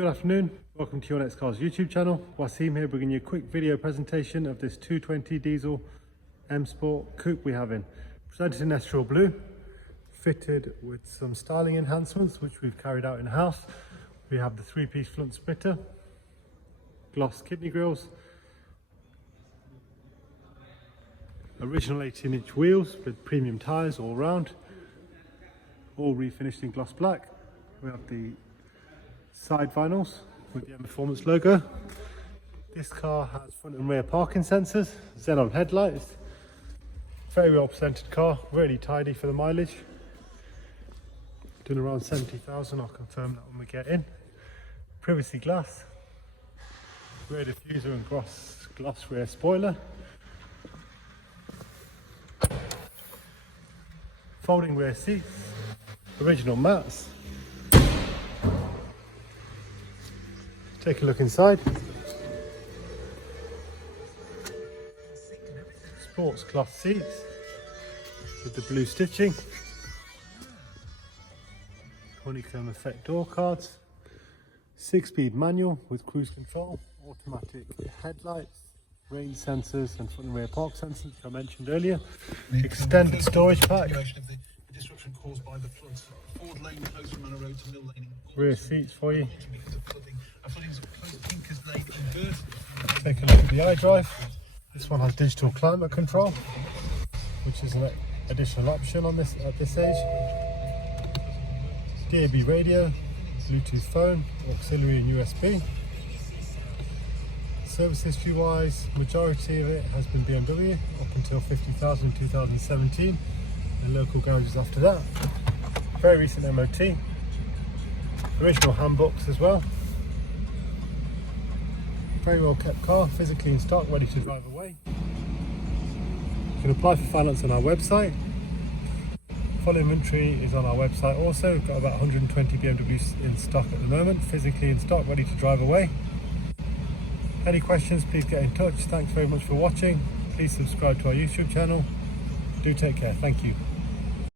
Good afternoon, welcome to Your Next Cars YouTube channel. Wasim here, bringing you a quick video presentation of this 220 diesel M Sport Coupe we have in. Presented in Estoril Blue, fitted with some styling enhancements which we've carried out in-house. We have the 3-piece front splitter, gloss kidney grills, original 18-inch wheels with premium tyres all round, all refinished in gloss black. We have the side vinyls with the M Performance logo. This car has front and rear parking sensors, xenon headlights. Very well presented car, really tidy for the mileage. Doing around 70,000, I'll confirm that when we get in. Privacy glass, rear diffuser and gloss rear spoiler. Folding rear seats, original mats. Take a look inside. Sports cloth seats with the blue stitching. Honeycomb effect door cards. 6-speed manual with cruise control, automatic headlights, rain sensors and front and rear park sensors, which I mentioned earlier. Extended storage pack. Disruption caused by the floods. Forward lane closed from Manor Road to Mill Lane. Rear seats for you. Flooding's closed Pinkers Lane and Bird. Take a look at the iDrive. This one has digital climate control, which is an additional option on this at this age. DAB radio, Bluetooth phone, auxiliary and USB. Service history wise, majority of it has been BMW up until 50,000 in 2017. The local garages after that. Very recent MOT. Original handbooks as well. Very well kept car, physically in stock, ready to drive away. You can apply for finance on our website. Full inventory is on our website also. We've got about 120 BMWs in stock at the moment, physically in stock, ready to drive away. Any questions, please get in touch. Thanks very much for watching. Please subscribe to our YouTube channel. Do take care. Thank you.